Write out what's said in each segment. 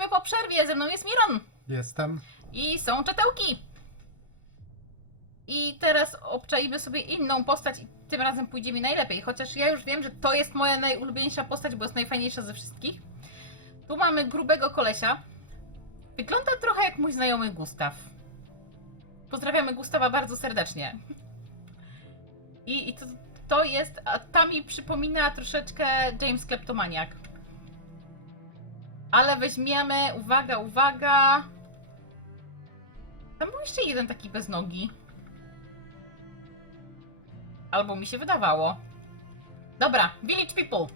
Jesteśmy po przerwie, ze mną jest Miron Jestem. i są czetełki. I teraz obczaimy sobie inną postać i tym razem pójdzie mi najlepiej, chociaż ja już wiem, że to jest moja najulubieńsza postać, bo jest najfajniejsza ze wszystkich. Tu mamy grubego kolesia. Wygląda trochę jak mój znajomy Gustaw. Pozdrawiamy Gustawa bardzo serdecznie. I, i to, to jest, a ta mi przypomina troszeczkę James Kleptomaniak. Ale weźmiemy, uwaga, uwaga. Tam był jeszcze jeden taki bez nogi. Albo mi się wydawało. Dobra, Village People.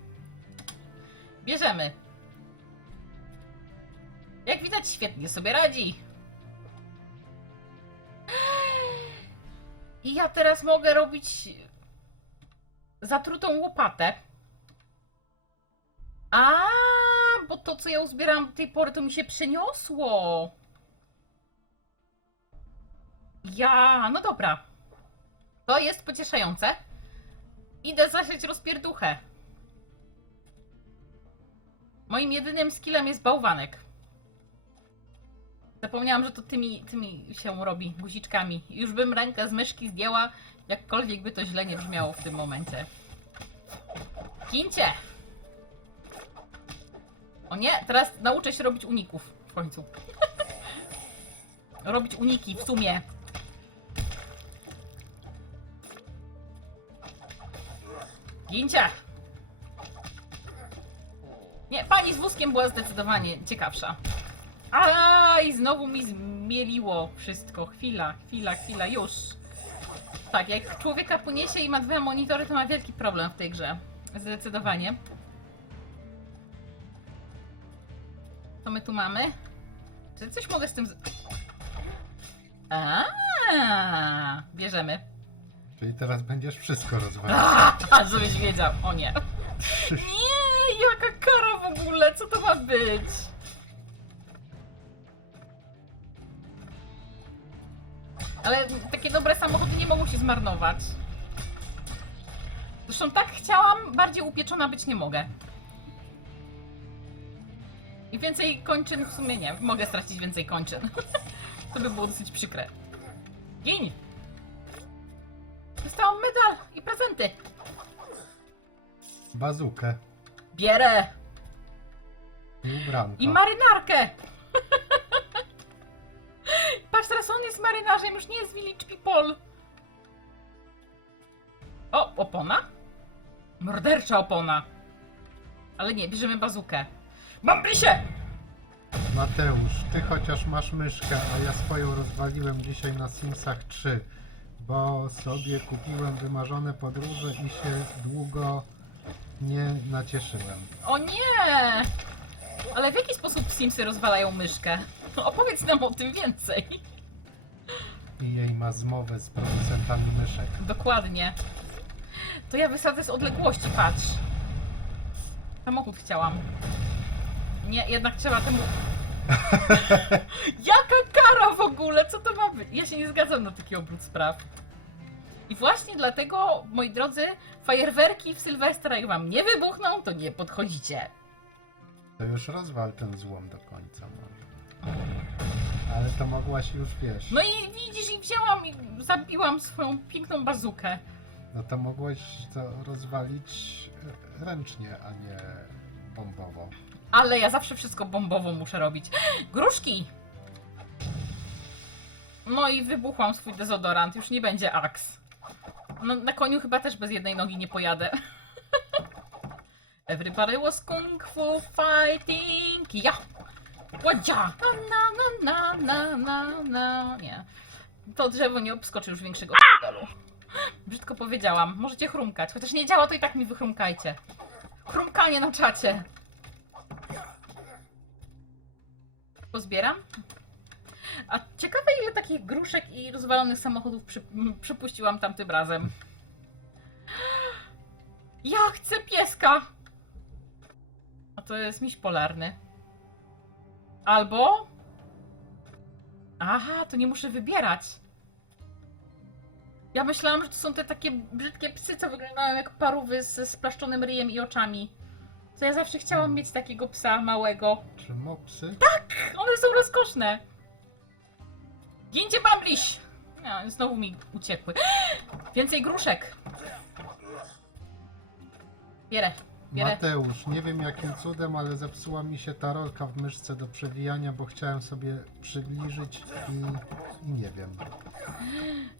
Bierzemy. Jak widać, świetnie sobie radzi. I ja teraz mogę robić zatrutą łopatę. A, bo to, co ja uzbierałam do tej pory, to mi się przeniosło. Ja, no dobra. To jest pocieszające. Idę zasiać rozpierduchę. Moim jedynym skillem jest bałwanek. Zapomniałam, że to tymi, tymi się robi, guziczkami. Już bym rękę z myszki zdjęła, jakkolwiek by to źle nie brzmiało w tym momencie. Kincie! O nie, teraz nauczę się robić uników w końcu. robić uniki w sumie. Gincie! Nie, pani z wózkiem była zdecydowanie ciekawsza. A i znowu mi zmieliło wszystko. Chwila, chwila, chwila, już. Tak, jak człowieka poniesie i ma dwa monitory, to ma wielki problem w tej grze. Zdecydowanie. Co my tu mamy? Czy coś mogę z tym... Z... A, bierzemy. Czyli teraz będziesz wszystko rozwalał. A, żebyś wiedział. O nie. Nie, jaka kara w ogóle? Co to ma być? Ale takie dobre samochody nie mogą się zmarnować. Zresztą tak chciałam, bardziej upieczona być nie mogę. I więcej kończyn w sumie nie. Mogę stracić więcej kończyn. to by było dosyć przykre. Gin! Dostałam medal i prezenty. Bazukę Bierę! i ubranko. I marynarkę! Patrz, teraz on jest marynarzem, już nie jest Village People. O, opona? Mordercza opona. Ale nie, bierzemy bazukę. Mam blisie! Mateusz, ty chociaż masz myszkę, a ja swoją rozwaliłem dzisiaj na Simsach 3, bo sobie kupiłem wymarzone podróże i się długo nie nacieszyłem. O nie! Ale w jaki sposób Simsy rozwalają myszkę? Opowiedz nam o tym więcej. I jej ma zmowę z producentami myszek. Dokładnie. To ja wysadzę z odległości, patrz. Samochód chciałam. Nie, jednak trzeba temu... Jaka kara w ogóle? Co to ma być? Ja się nie zgadzam na taki obrót spraw. I właśnie dlatego, moi drodzy, fajerwerki w Sylwestra jak wam nie wybuchną, to nie podchodzicie. To już rozwal ten złom do końca może. Ale to mogłaś już, wiesz, No i widzisz, i wzięłam i zabiłam swoją piękną bazukę. no to mogłaś to rozwalić ręcznie, a nie bombowo. Ale ja zawsze wszystko bombowo muszę robić. Gruszki! No i wybuchłam swój dezodorant. Już nie będzie aks. No, na koniu chyba też bez jednej nogi nie pojadę. Everybody was kung fu fighting. Ja! Ładzia! Na, na, na, na, na, na. Nie. To drzewo nie obskoczy już większego modelu. Brzydko powiedziałam. Możecie chrumkać. Chociaż nie działa, to i tak mi wychrumkajcie. Chrumkanie na czacie. Pozbieram. A ciekawe ile takich gruszek i rozwalonych samochodów przy, przypuściłam tamtym razem. Ja chcę pieska! A to jest miś polarny. Albo... Aha, to nie muszę wybierać. Ja myślałam, że to są te takie brzydkie psy, co wyglądają jak parówy z splaszczonym ryjem i oczami. Co ja zawsze chciałam mieć takiego psa małego. Czy mopsy? One są rozkoszne. Gincie bambliś! No, znowu mi uciekły. Więcej gruszek. Bierę. Mateusz, nie wiem jakim cudem, ale zepsuła mi się ta rolka w myszce do przewijania, bo chciałem sobie przybliżyć i, i nie wiem.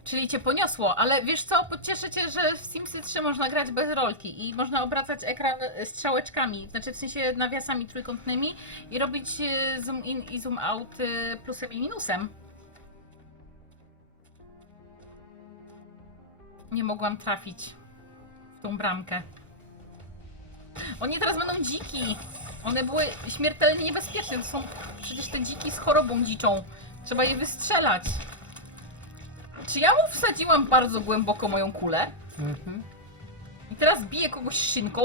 Czyli cię poniosło, ale wiesz co, pocieszę cię, że w Simsy 3 można grać bez rolki i można obracać ekran strzałeczkami, znaczy w sensie nawiasami trójkątnymi i robić e, zoom in i zoom out e, plusem i minusem. Nie mogłam trafić w tą bramkę. Oni teraz będą dziki. One były śmiertelnie niebezpieczne. To są przecież te dziki z chorobą dziczą. Trzeba je wystrzelać. Czy ja mu wsadziłam bardzo głęboko moją kulę Mhm. i teraz biję kogoś szynką?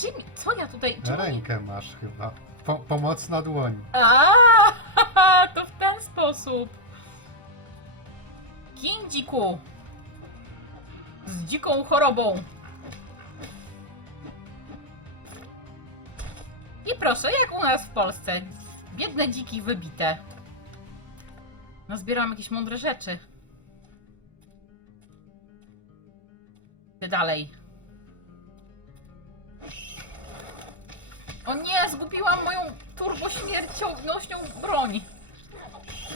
Czym? Co ja tutaj... Czemu... Rękę masz chyba. Po, pomocna dłoń. A, to w ten sposób. Gin dziku. Z dziką chorobą. I proszę, jak u nas w Polsce. Biedne dziki wybite. Nazbierałam jakieś mądre rzeczy. Idę dalej. O nie, zgubiłam moją turbośmiercionośną broń.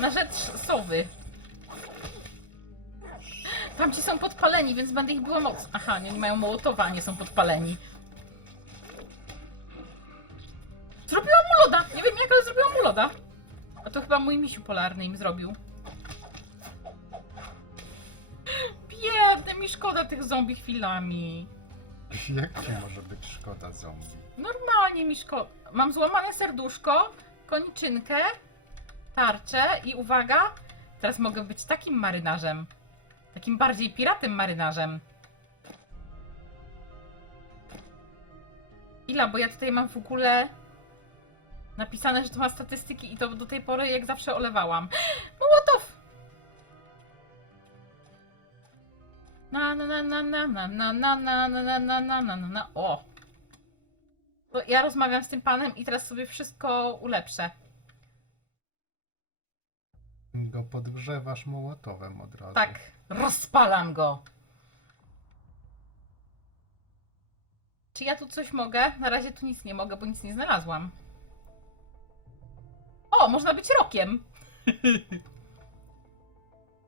Na rzecz sowy. Tamci są podpaleni, więc będę ich była moc. Aha, nie, nie mają mołotowa, nie są podpaleni. Zrobiłam mu loda! Nie wiem jak, ale zrobiłam mu loda. A to chyba mój misiu polarny im zrobił. Biedny, mi szkoda tych zombie chwilami. Jak ci może być szkoda zombie? Normalnie mi szkoda. Mam złamane serduszko, koniczynkę, tarczę i uwaga, teraz mogę być takim marynarzem. Takim bardziej piratem marynarzem. Ila, bo ja tutaj mam w ogóle napisane, że to ma statystyki i to do tej pory jak zawsze olewałam. Mołotow! Na na na na na na na na na na na na na na na o! Bo ja rozmawiam z tym panem i teraz sobie wszystko ulepszę. Go podgrzewasz mołotowem od razu. Tak, rozpalam go. Czy ja tu coś mogę? Na razie tu nic nie mogę, bo nic nie znalazłam. O, można być rokiem.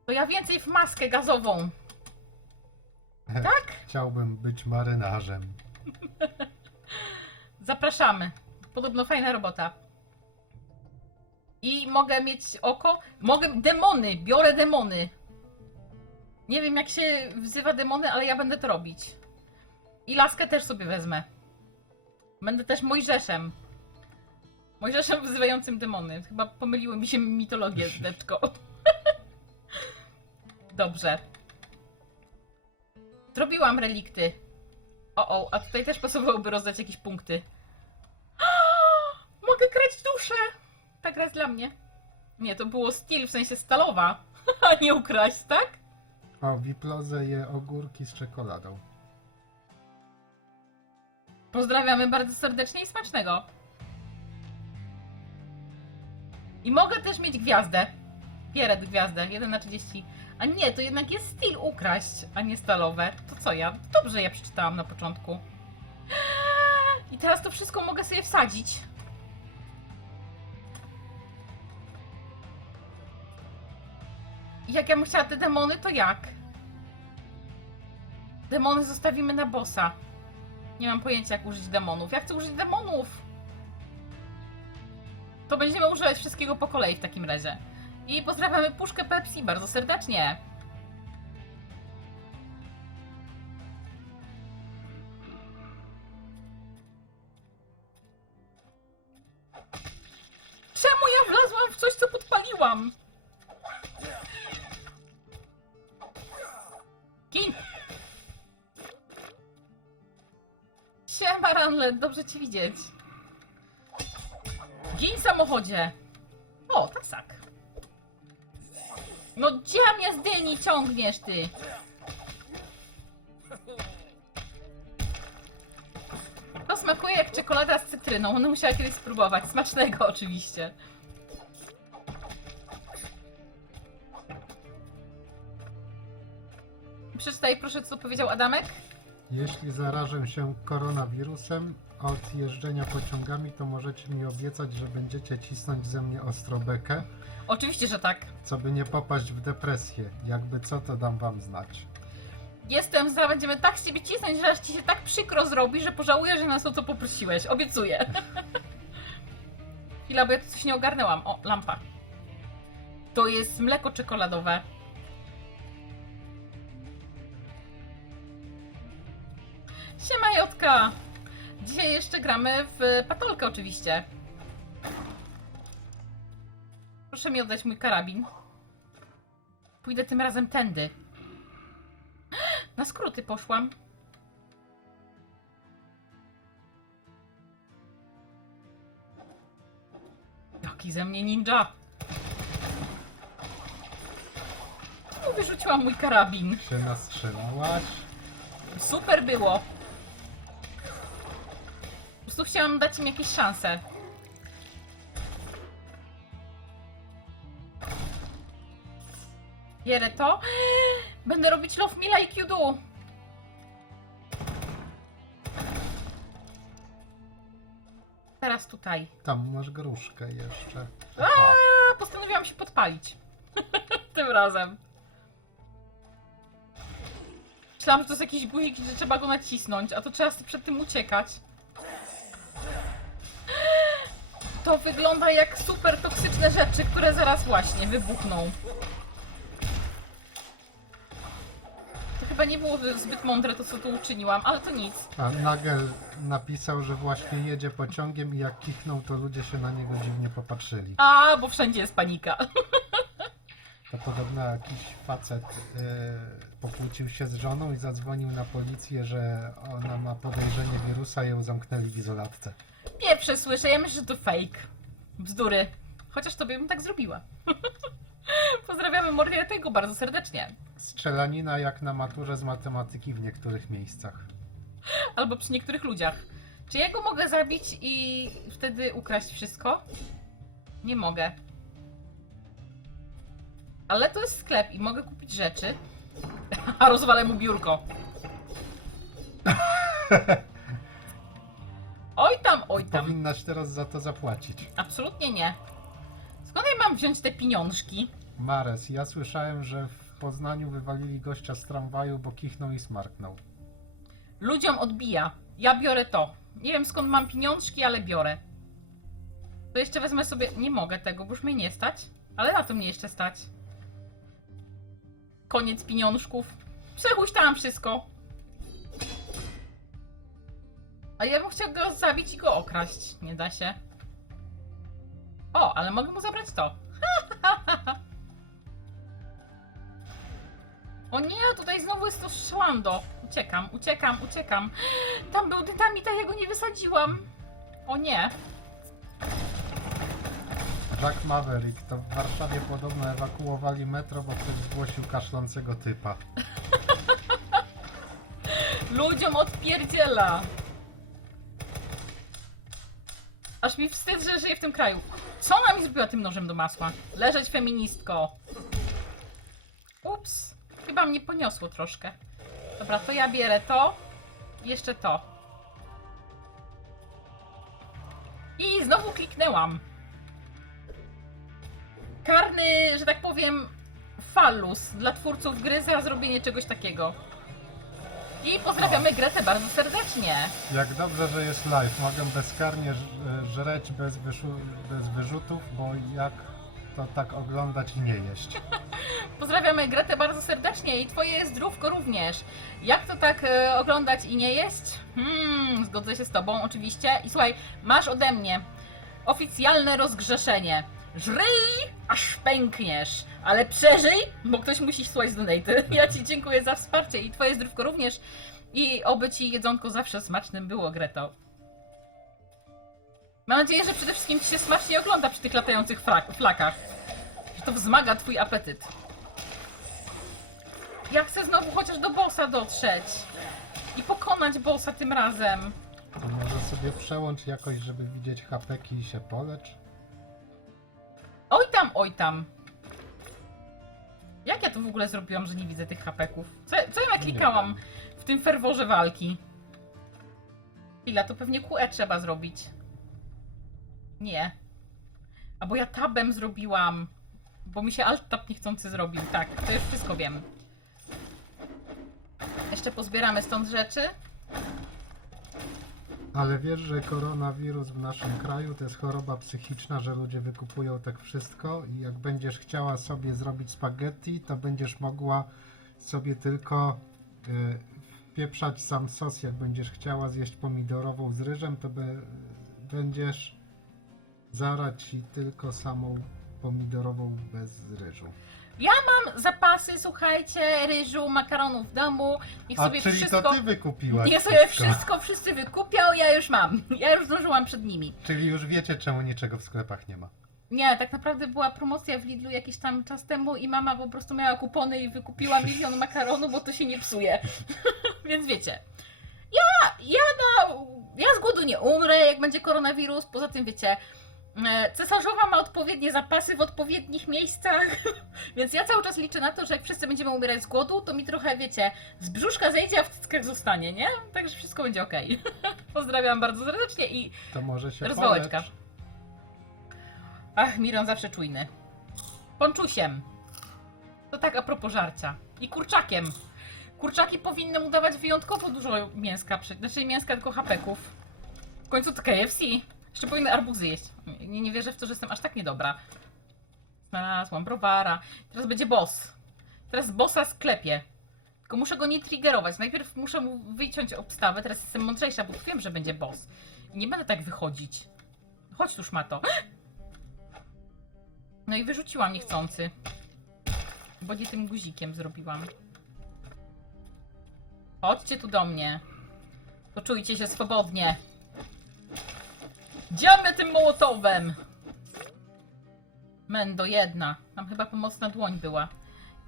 To ja więcej w maskę gazową. Tak? Chciałbym być marynarzem. Zapraszamy. Podobno fajna robota. I mogę mieć oko. Mogę. Demony! Biorę demony. Nie wiem, jak się wzywa demony, ale ja będę to robić. I laskę też sobie wezmę. Będę też Mojżeszem. Mojżeszem wzywającym demony. Chyba pomyliły mi się mitologie z deczką. Dobrze. Zrobiłam relikty. O, o, a tutaj też pasowałoby rozdać jakieś punkty. Mogę grać duszę! Ta gra jest dla mnie. Nie, to było styl, w sensie stalowa, a nie ukraść, tak? O, Wiploze je ogórki z czekoladą. Pozdrawiamy bardzo serdecznie i smacznego. I mogę też mieć gwiazdę. Pieret gwiazdę, 1 na 30. A nie, to jednak jest styl ukraść, a nie stalowe. To co ja? Dobrze ja przeczytałam na początku. I teraz to wszystko mogę sobie wsadzić. Jak ja bym chciała te demony, to jak? Demony zostawimy na bossa. Nie mam pojęcia, jak użyć demonów. Ja chcę użyć demonów! To będziemy używać wszystkiego po kolei w takim razie. I pozdrawiamy Puszkę Pepsi bardzo serdecznie. Dobrze cię widzieć. Gin samochodzie. O, tasak. No gdzie mnie z dyni ciągniesz ty? smakuje jak czekolada z cytryną. Ona musiała kiedyś spróbować. Smacznego oczywiście. Przeczytaj proszę, co powiedział Adamek. Jeśli zarażę się koronawirusem od jeżdżenia pociągami, to możecie mi obiecać, że będziecie cisnąć ze mnie ostrobekę, Oczywiście, że tak. co by nie popaść w depresję. Jakby co, to dam wam znać. Jestem, zaraz będziemy tak z ciebie cisnąć, że aż ci się tak przykro zrobi, że pożałujesz, że nas o to poprosiłeś. Obiecuję. Chwila, bo ja tu coś nie ogarnęłam. O, lampa. To jest mleko czekoladowe. Siema Jotka! Dzisiaj jeszcze gramy w patolkę oczywiście. Proszę mi oddać mój karabin. Pójdę tym razem tędy. Na skróty poszłam. Jaki ze mnie ninja! No, wyrzuciłam mój karabin. Nastrzelałaś? Super było. Prostu chciałam dać im jakieś szanse. Bierę to. Będę robić Love Me Like You Do. Teraz tutaj. Tam masz gruszkę jeszcze. A, postanowiłam się podpalić. Tym razem. Myślałam, że to jest jakiś guzik że trzeba go nacisnąć, a to trzeba przed tym uciekać. To wygląda jak super toksyczne rzeczy, które zaraz właśnie wybuchną. To chyba nie było zbyt mądre to, co tu uczyniłam, ale to nic. A Nagel napisał, że właśnie jedzie pociągiem i jak kichnął, to ludzie się na niego dziwnie popatrzyli. A, bo wszędzie jest panika. To podobno jakiś facet e, pokłócił się z żoną i zadzwonił na policję, że ona ma podejrzenie wirusa i ją zamknęli w izolatce. Pierwsze słyszę, ja myślę, że to fake. Bzdury. Chociaż tobie bym tak zrobiła. Pozdrawiamy Moriarty'ego bardzo serdecznie. Strzelanina jak na maturze z matematyki w niektórych miejscach. Albo przy niektórych ludziach. Czy ja go mogę zabić i wtedy ukraść wszystko? Nie mogę. Ale to jest sklep i mogę kupić rzeczy. A rozwalę mu biurko. Oj tam, oj tam. Powinnaś teraz za to zapłacić. Absolutnie nie. Skąd ja mam wziąć te pieniążki? Mares, ja słyszałem, że w Poznaniu wywalili gościa z tramwaju, bo kichnął i smarknął. Ludziom odbija. Ja biorę to. Nie wiem skąd mam pieniążki, ale biorę. To jeszcze wezmę sobie. Nie mogę tego, bo już mnie nie stać. Ale na to mnie jeszcze stać. Koniec pieniążków. Przehuśtałam wszystko. A ja bym chciał go zabić i go okraść. Nie da się. O, ale mogę mu zabrać to. O nie, tutaj znowu jest to szłando. Uciekam, uciekam, uciekam. Tam był dynamit, a ja go nie wysadziłam. O nie. Jack Maverick, to w Warszawie podobno ewakuowali metro, bo ktoś zgłosił kaszlącego typa. Ludziom odpierdziela. Aż mi wstyd, że żyję w tym kraju. Co ona mi zrobiła tym nożem do masła? Leżeć feministko. Ups. Chyba mnie poniosło troszkę. Dobra, to ja bierę to. I jeszcze to. I znowu kliknęłam. Karny, że tak powiem, fallus dla twórców gry za zrobienie czegoś takiego. I pozdrawiamy Gretę bardzo serdecznie. Jak dobrze, że jest live. Mogę bezkarnie ż- żreć bez, wyszu- bez wyrzutów, bo jak to tak oglądać i nie jeść. Pozdrawiamy Gretę bardzo serdecznie i twoje zdrówko również. Jak to tak e, oglądać i nie jeść? Hmm, zgodzę się z tobą oczywiście. I słuchaj, masz ode mnie oficjalne rozgrzeszenie. Żryj, aż pękniesz, ale przeżyj, bo ktoś musi słuchać donaty. Ja ci dziękuję za wsparcie i twoje zdrówko również. I oby ci jedzonko zawsze smacznym było, Greto. Mam nadzieję, że przede wszystkim ci się smacznie ogląda przy tych latających flakach. Że to wzmaga twój apetyt. Ja chcę znowu chociaż do bossa dotrzeć. I pokonać bossa tym razem. To może sobie przełącz jakoś, żeby widzieć hapeki i się polecz. Oj tam, oj tam. Jak ja to w ogóle zrobiłam, że nie widzę tych hapeków? Co, co ja naklikałam w tym ferworze walki? Chwila, to pewnie QE trzeba zrobić. Nie. A bo ja tabem zrobiłam. Bo mi się alt tab niechcący zrobił. Tak, to już wszystko wiem. Jeszcze pozbieramy stąd rzeczy. Ale wiesz, że koronawirus w naszym kraju to jest choroba psychiczna, że ludzie wykupują tak wszystko i jak będziesz chciała sobie zrobić spaghetti, to będziesz mogła sobie tylko y, sam sos. Jak będziesz chciała zjeść pomidorową z ryżem, to be, będziesz zarać i tylko samą pomidorową bez ryżu. Mam zapasy, słuchajcie, ryżu, makaronu w domu. Niech A sobie czyli wszystko. to ty wykupiłaś Niech sobie wszystko wszyscy wykupią, ja już mam. Ja już zdążyłam przed nimi. Czyli już wiecie, czemu niczego w sklepach nie ma. Nie, tak naprawdę była promocja w Lidlu jakiś tam czas temu i mama po prostu miała kupony i wykupiła milion makaronu, bo to się nie psuje. Więc wiecie. Ja, ja, na, ja z głodu nie umrę, jak będzie koronawirus. Poza tym wiecie, cesarzowa ma odpowiednie zapasy w odpowiednich miejscach. Więc ja cały czas liczę na to, że jak wszyscy będziemy umierać z głodu, to mi trochę, wiecie, z brzuszka zejdzie, a w cyckach zostanie, nie? Także wszystko będzie okej. Pozdrawiam bardzo serdecznie i To może się Rozwałeczka. polecz. Ach, Miron zawsze czujny. Ponczusiem. To tak a propos żarcia. I kurczakiem. Kurczaki powinny mu dawać wyjątkowo dużo mięska, znaczy mięska, tylko hapeków. W końcu to KFC. Jeszcze powinny arbuzy jeść. Nie, nie wierzę w to, że jestem aż tak niedobra. Znalazłam browara. Teraz będzie boss. Teraz bossa sklepie. Tylko muszę go nie triggerować. Najpierw muszę mu wyciąć obstawę. Teraz jestem mądrzejsza, bo wiem, że będzie boss. I nie będę tak wychodzić. Chodź tu, szmato. No i wyrzuciłam niechcący. Bo nie tym guzikiem zrobiłam. Chodźcie tu do mnie. Poczujcie się swobodnie. Działamy tym mołotowem. Mendo jedna. Tam chyba pomocna dłoń była.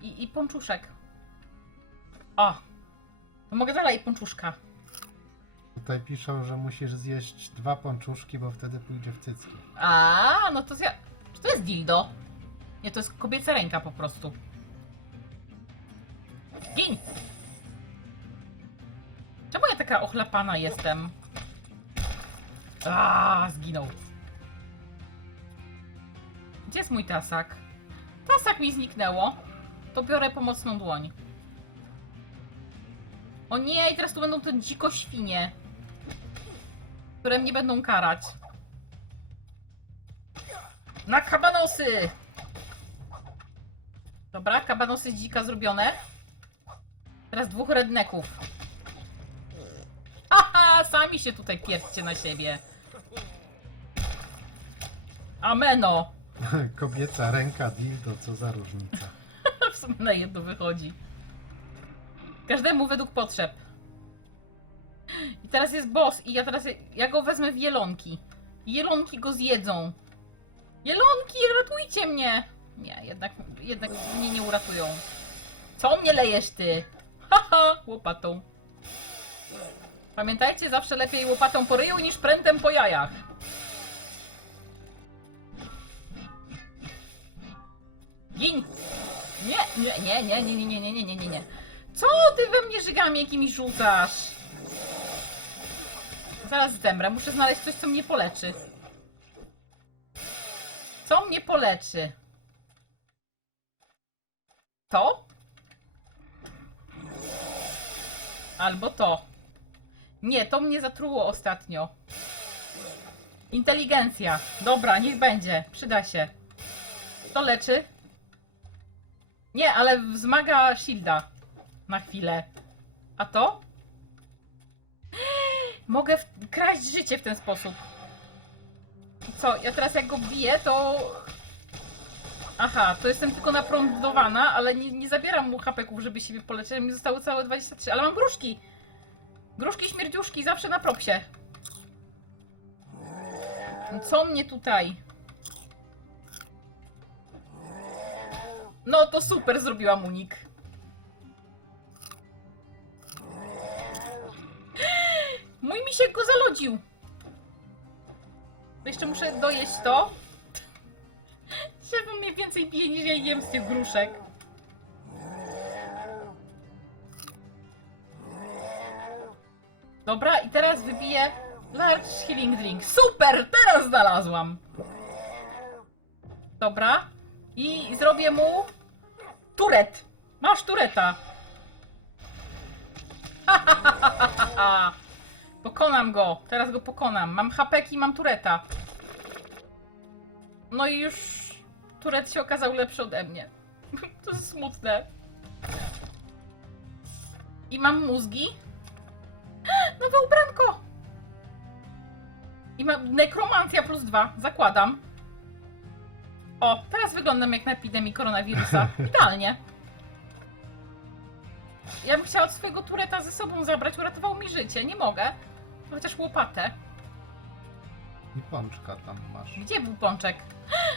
I, i ponczuszek. O! No mogę dalej ponczuszka. Tutaj piszą, że musisz zjeść dwa pączuszki, bo wtedy pójdzie w cycki. A, no to ja. Czy to jest dildo? Nie, to jest kobieca ręka po prostu. Gin! Czemu ja taka ochlapana jestem? A, zginął. Gdzie jest mój tasak? Tasak mi zniknęło. To biorę pomocną dłoń. O nie, i teraz tu będą te dziko świnie, które mnie będą karać. Na kabanosy! Dobra, kabanosy dzika zrobione. Teraz dwóch redneków. Haha, sami się tutaj pierćcie na siebie. Ameno! Kobieca ręka dildo, co za różnica. W sumie na jedno wychodzi. Każdemu według potrzeb. I teraz jest boss i ja teraz ja go wezmę w jelonki. Jelonki go zjedzą. Jelonki, ratujcie mnie! Nie, jednak, jednak mnie nie uratują. Co mnie lejesz ty? Haha, łopatą. Pamiętajcie, zawsze lepiej łopatą po ryju niż prętem po jajach. Gin! Nie, nie, nie, nie, nie, nie, nie, nie, nie, nie, nie. Co ty we mnie żygami jakimi rzucasz? Zaraz zdemrę, muszę znaleźć coś, co mnie poleczy. Co mnie poleczy? To? Albo to. Nie, to mnie zatruło ostatnio. Inteligencja. Dobra, niech będzie. Przyda się. To leczy? Nie, ale wzmaga shielda. Na chwilę. A to? Mogę kraść życie w ten sposób. I co? Ja teraz jak go biję, to... Aha, to jestem tylko naprądowana, ale nie, nie zabieram mu hapeków, żeby siebie poleczyć. Mi zostały całe 23, ale mam gruszki. Gruszki śmierdziuszki, zawsze na propsie. Co mnie tutaj? No to super zrobiłam unik. Mój misiek go zalodził. Jeszcze muszę dojeść to. Żeby mnie więcej bije niż ja jem z tych gruszek. Dobra, i teraz wybiję Large Healing Drink. Super! Teraz znalazłam! Dobra. I zrobię mu turet. Masz tureta. Pokonam go. Teraz go pokonam. Mam hapeki, mam tureta. No i już turet się okazał lepszy ode mnie. To jest smutne. I mam mózgi. Nowe ubranko. I mam nekromancja plus dwa. Zakładam. O, teraz wyglądam jak na epidemii koronawirusa. Idealnie. Ja bym chciała swojego tureta ze sobą zabrać, uratował mi życie. Nie mogę. Chociaż łopatę. I pączka tam masz. Gdzie był pączek?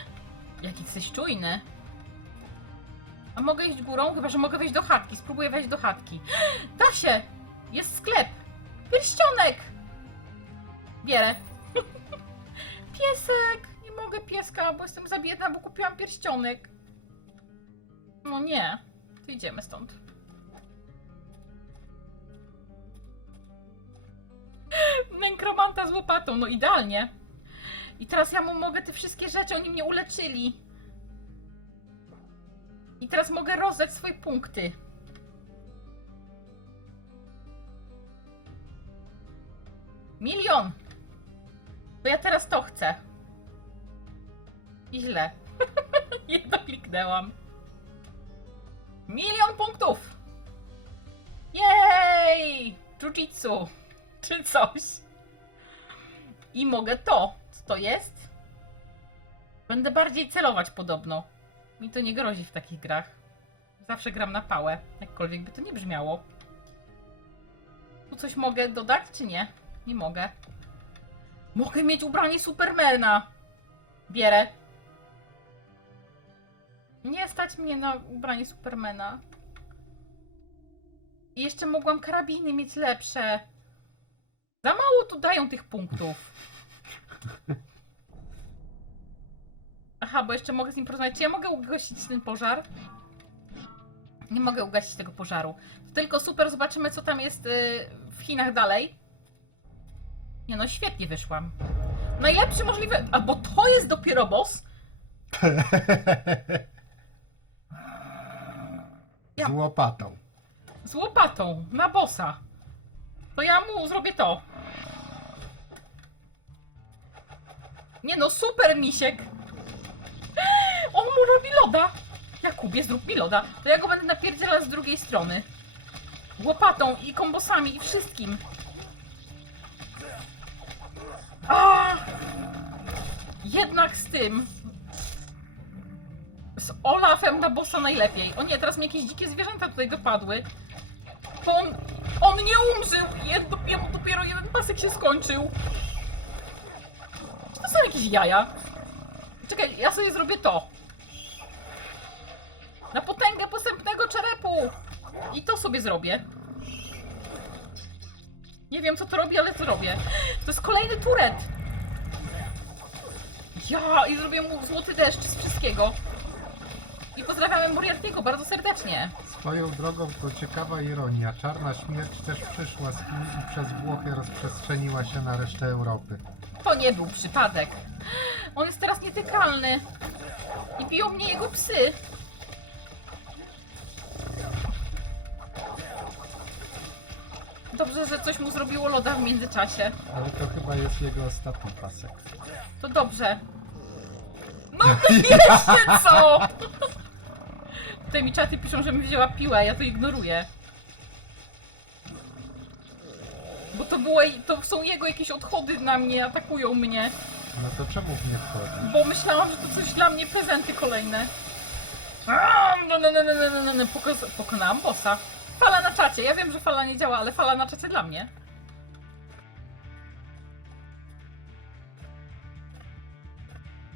Jaki jesteś czujny. A mogę iść górą? Chyba, że mogę wejść do chatki. Spróbuję wejść do chatki. Da się! Jest sklep! Pierścionek! Bierę. Piesek! Nie mogę pieska, bo jestem za biedna, bo kupiłam pierścionek. No nie. To idziemy stąd. Nekromanta z łopatą, no idealnie. I teraz ja mu mogę te wszystkie rzeczy, oni mnie uleczyli. I teraz mogę rozdać swoje punkty. Milion! To ja teraz to chcę. I źle. Jedno kliknęłam. Milion punktów! Jej! Jiu-jitsu! Czy coś. I mogę to. Co to jest? Będę bardziej celować podobno. Mi to nie grozi w takich grach. Zawsze gram na pałę, jakkolwiek by to nie brzmiało. Tu coś mogę dodać, czy nie? Nie mogę. Mogę mieć ubranie Supermana! Bierę. Nie stać mnie na ubranie Supermana. I jeszcze mogłam karabiny mieć lepsze. Za mało tu dają tych punktów. Aha, bo jeszcze mogę z nim porozmawiać. Czy ja mogę ugasić ten pożar? Nie mogę ugasić tego pożaru. Tylko super, zobaczymy co tam jest y, w Chinach dalej. Nie no, świetnie wyszłam. Najlepszy możliwy... Albo to jest dopiero boss? Ja- Z łopatą. Z łopatą, na bossa. To ja mu zrobię to. Nie no, super misiek. On mu robi loda. Jakubie, zrób mi loda. To ja go będę napierdzielać z drugiej strony. Łopatą i kombosami i wszystkim. A! Jednak z tym. Z Olafem na bossa najlepiej. O nie, teraz mi jakieś dzikie zwierzęta tutaj dopadły. Bo on, on nie umrzył! Jedno, jemu dopiero jeden pasek się skończył. Czy to są jakieś jaja? Czekaj, ja sobie zrobię to. Na potęgę posępnego czerepu! I to sobie zrobię. Nie wiem co to robi, ale to robię. To jest kolejny turet! Ja! I zrobię mu złoty deszcz z wszystkiego. I pozdrawiamy Moriartiego bardzo serdecznie. Swoją drogą to ciekawa ironia. Czarna śmierć też przyszła z Chin i przez Włochy rozprzestrzeniła się na resztę Europy. To nie był przypadek. On jest teraz nietykalny. I biją mnie jego psy. Dobrze, że coś mu zrobiło loda w międzyczasie. Ale to chyba jest jego ostatni pasek. To dobrze. No jeszcze co? Tutaj mi czaty piszą, że mi wzięła piłę, ja to ignoruję. Bo to było, to są jego jakieś odchody na mnie, atakują mnie. No to czemu w nie wchodzi? Bo myślałam, że to coś dla mnie, prezenty kolejne. Aaa, No, no, no, no, no, no, no, no. Poko- pokonałam bossa. Fala na czacie. Ja wiem, że fala nie działa, ale fala na czacie dla mnie.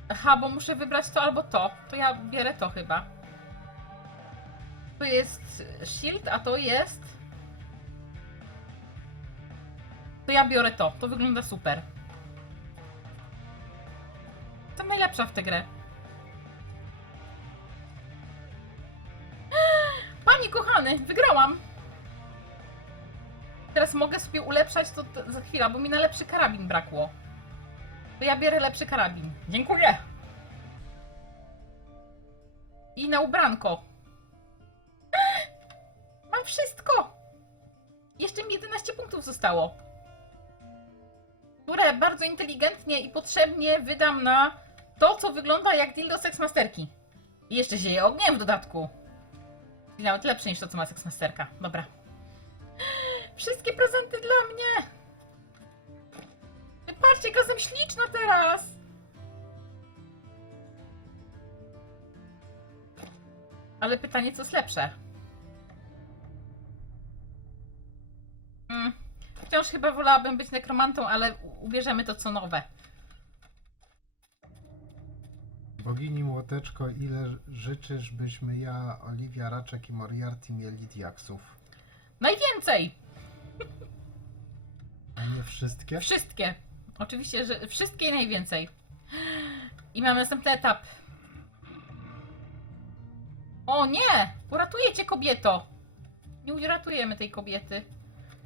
Aha, bo muszę wybrać to albo to. To ja bierę to chyba. To jest shield, a to jest... To ja biorę to. To wygląda super. Jestem najlepsza w tę grę. Panie kochany, wygrałam! Teraz mogę sobie ulepszać to, to za chwilę, bo mi na lepszy karabin brakło. To ja bierę lepszy karabin. Dziękuję! I na ubranko. Mam wszystko! Jeszcze mi 11 punktów zostało. Które bardzo inteligentnie i potrzebnie wydam na to, co wygląda jak dildo seksmasterki. I jeszcze zieje ogniem w dodatku. Nawet lepsze niż to, co ma seksmasterka. Dobra. Wszystkie prezenty dla mnie! Patrzcie, jaka jestem śliczna teraz! Ale pytanie, co jest lepsze? Mm. Wciąż chyba wolałabym być nekromantą, ale ubierzemy to co nowe. Bogini Młoteczko, ile życzysz, byśmy ja, Oliwia Raczek i Moriarty mieli diaksów? Najwięcej! A nie wszystkie? Wszystkie. Oczywiście, że wszystkie i najwięcej. I mamy następny etap. O nie! Uratuję cię, kobieto! Nie uratujemy tej kobiety.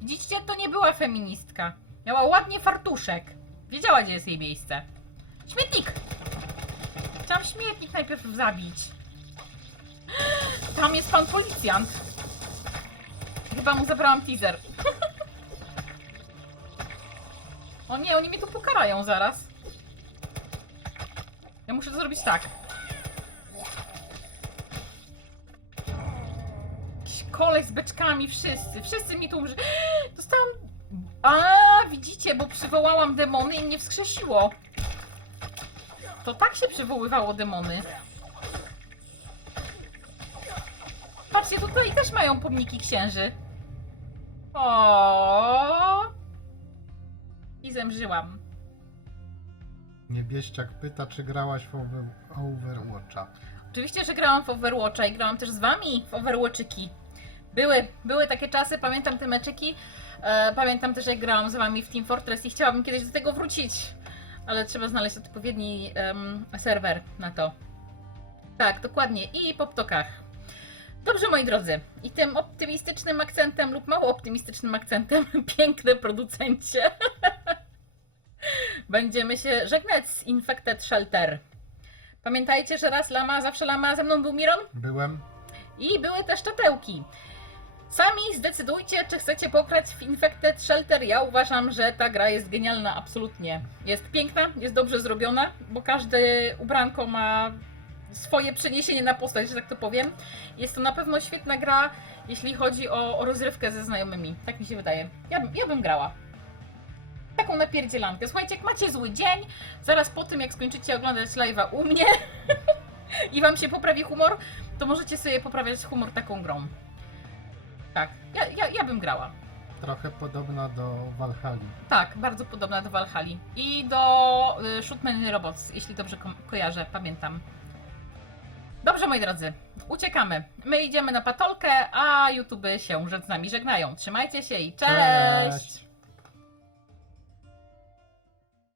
Widzicie, to nie była feministka. Miała ładnie fartuszek. Wiedziała, gdzie jest jej miejsce. Śmietnik! Chciałam śmietnik najpierw zabić. Tam jest pan policjant. Chyba mu zabrałam teaser. O nie, oni mnie tu pokarają zaraz. Ja muszę to zrobić tak. Jakiś z beczkami, wszyscy. Wszyscy mi tu umrze... Dostałam... A, widzicie, bo przywołałam demony i mnie wskrzesiło. To tak się przywoływało demony. Patrzcie, tutaj też mają pomniki księży. O. I zemrzyłam. Niebieściak pyta, czy grałaś w over Overwatcha. Oczywiście, że grałam w Overwatcha i grałam też z wami w Overwatczyki. Były, były takie czasy, pamiętam te meczyki. E, pamiętam też, jak grałam z wami w Team Fortress i chciałabym kiedyś do tego wrócić. Ale trzeba znaleźć odpowiedni em, serwer na to. Tak, dokładnie. I po ptokach. Dobrze, moi drodzy. I tym optymistycznym akcentem lub mało optymistycznym akcentem, piękne producencie, będziemy się żegnać z Infected Shelter. Pamiętajcie, że raz lama, zawsze lama, ze mną był Miron Byłem? i były też czatelki. Sami zdecydujcie, czy chcecie pograć w Infected Shelter. Ja uważam, że ta gra jest genialna, absolutnie. Jest piękna, jest dobrze zrobiona, bo każde ubranko ma swoje przeniesienie na postać, że tak to powiem. Jest to na pewno świetna gra, jeśli chodzi o, o rozrywkę ze znajomymi. Tak mi się wydaje. Ja, ja bym grała. Taką napierdzielankę. Słuchajcie, jak macie zły dzień, zaraz po tym, jak skończycie oglądać live'a u mnie i wam się poprawi humor, to możecie sobie poprawiać humor taką grą. Tak, ja, ja, ja bym grała. Trochę podobna do Valhalla. Tak, bardzo podobna do Valhalla. I do y, Shootman Robots, jeśli dobrze ko- kojarzę, pamiętam. Dobrze, moi drodzy, uciekamy. My idziemy na patolkę, a YouTube się z nami żegnają. Trzymajcie się i. Cześć.